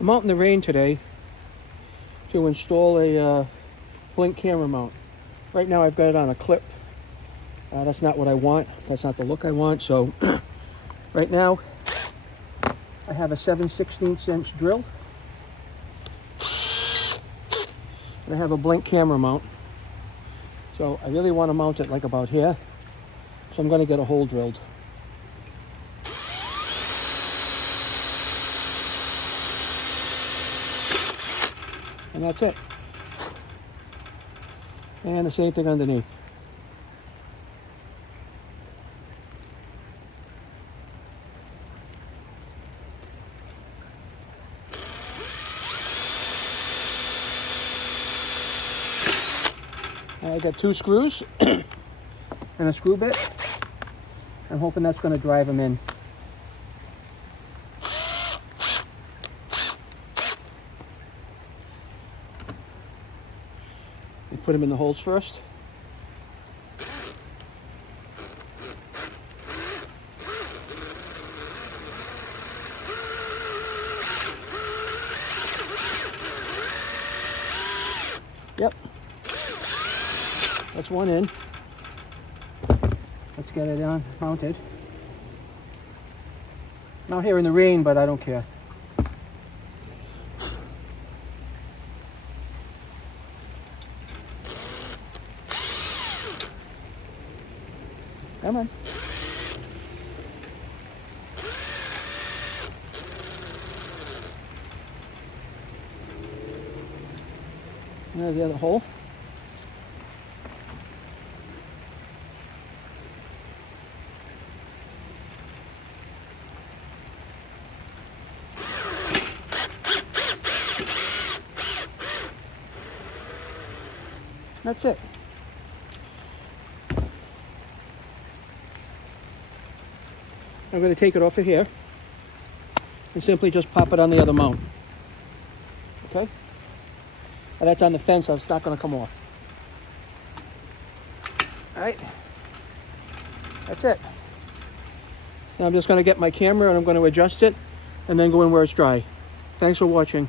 I'm out in the rain today to install a blink camera mount. Right now I've got it on a clip. That's not what I want. That's not the look I want. So right now I have a 7/16 inch drill. And I have a blink camera mount. So I really want to mount it like about here. So I'm going to get a hole drilled. And that's it. And the same thing underneath. I got 2 screws and a screw bit. I'm hoping that's going to drive them in. We put them in the holes first. Yep. That's one in. Let's get it on mounted. I'm out here in the rain, but I don't care. Come on. There's the other hole. That's it. I'm going to take it off of here and simply just pop it on the other mount. Okay? And that's on the fence, so it's not going to come off. Alright. That's it. Now I'm just going to get my camera and I'm going to adjust it and then go in where it's dry. Thanks for watching.